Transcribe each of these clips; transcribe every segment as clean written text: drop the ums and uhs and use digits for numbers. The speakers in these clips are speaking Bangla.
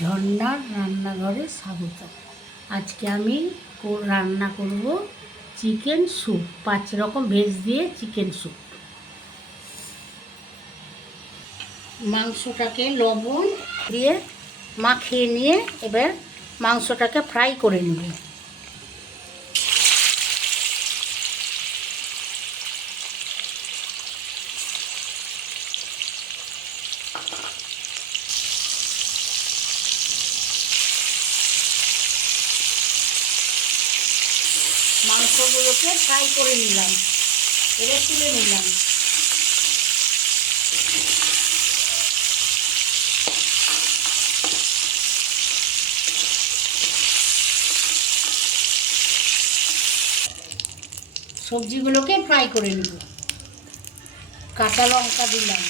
ঝর্ণার রান্নাঘরে স্বাগত। আজকে আমি রান্না করব চিকেন স্যুপ, 5 রকম ভেজ দিয়ে চিকেন স্যুপ। মাংসটাকে লবণ দিয়ে মাখিয়ে নিয়ে এবার মাংসটাকে ফ্রাই করে নেব। মাংসগুলোকে ফ্রাই করে নিলাম, এবার তুলে নিলাম। সবজিগুলোকে ফ্রাই করে নেব। কাঁচা লঙ্কা দিলাম,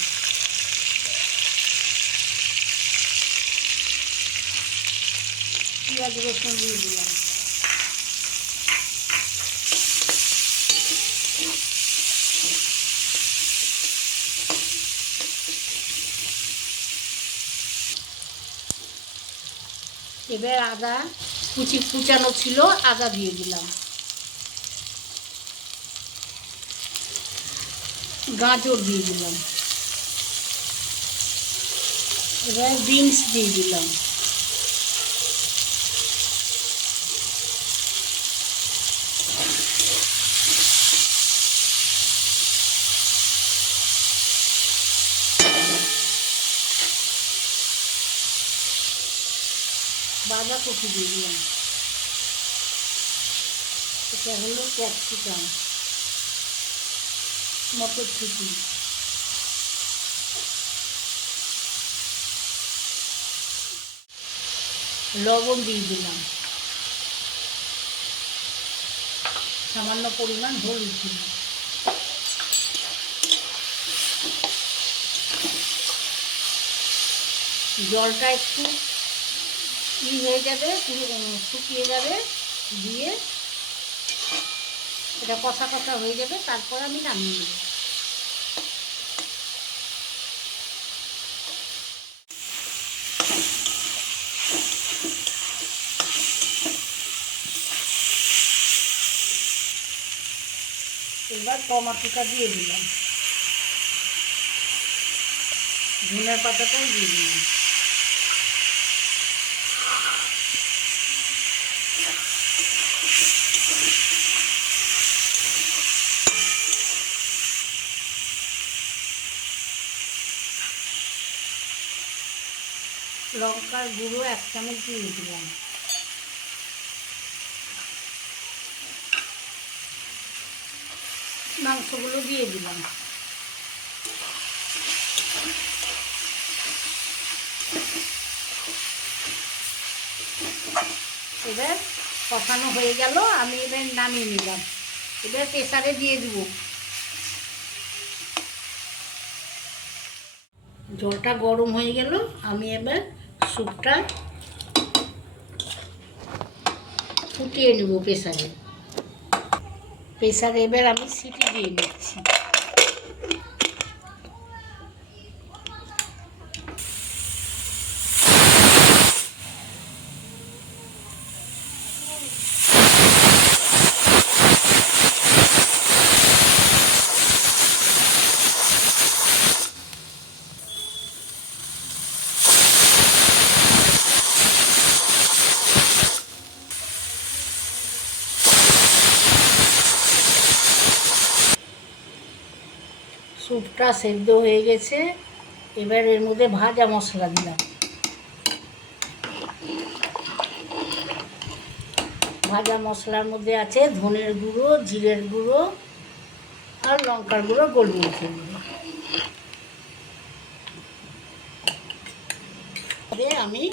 পেঁয়াজ রসুন দিয়ে দিলাম, এবার আদা কুচানো ছিল, আদা দিয়ে দিলাম, গাজর দিয়ে দিলাম, এবার বিনস দিয়ে দিলাম, বাঁধাকপি দিয়ে দিলাম, এটা হলো ক্যাপসিকাম, মটরশুঁটি, লবণ দিয়ে দিলাম, সামান্য পরিমাণ হলুদ দিলাম, জলটা একটু হয়ে যাবে, শুকিয়ে যাবে, দিয়ে এটা কষা কষা হয়ে যাবে, তারপর আমি নামিয়ে নেব। এবার টমাটোটা দিয়ে দিলাম, ধনের পাতাটাও দিয়ে দিলাম, লঙ্কার গুঁড়ো 1 চামচ দিয়ে দিলাম, মাংসগুলো দিয়ে দিলাম, এবার কষানো হয়ে গেল, আমি এবার নামিয়ে নিলাম। এবার প্রেসারে দিয়ে দেব। জলটা গরম হয়ে গেল, আমি এবার স্যুপটা ফুটিয়ে নেব প্রেসারে এবার আমি সিটি দিয়ে নিচ্ছি। স্যুপটা সেদ্ধ হয়ে গেছে, এবার এর মধ্যে ভাজা মশলা দিলাম। ভাজা মশলার মধ্যে আছে ধনের গুঁড়ো, জিরের গুঁড়ো আর লঙ্কার গুঁড়ো, গোলমরিচের গুঁড়ো। আমি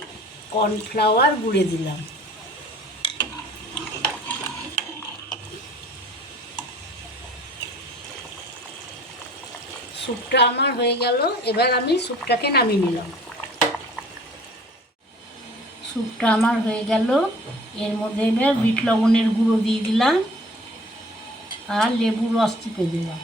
কর্নফ্লাওয়ার গুঁড়ে দিলাম। স্যুপটা আমার হয়ে গেল, এবার আমি স্যুপটাকে নামিয়ে নিলাম। স্যুপটা আমার হয়ে গেল, এর মধ্যে এবার বিট লবণের গুঁড়ো দিয়ে দিলাম আর লেবুর রস চিপে দিলাম।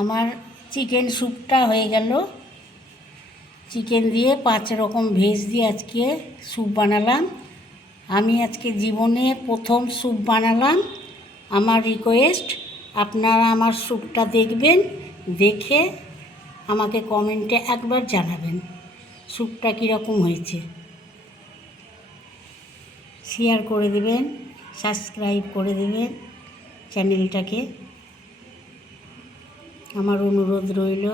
আমার চিকেন স্যুপটা হয়ে গেল। চিকেন দিয়ে 5 রকম ভেজ দিয়ে আজকে স্যুপ বানালাম। আমি আজকে জীবনে প্রথম স্যুপ বানালাম। আমার রিকোয়েস্ট, আপনারা আমার স্যুপটা দেখবেন, দেখে আমাকে কমেন্টে একবার জানাবেন স্যুপটা কীরকম হয়েছে। শেয়ার করে দেবেন, সাবস্ক্রাইব করে দেবেন চ্যানেলটাকে, আমার অনুরোধ রইল।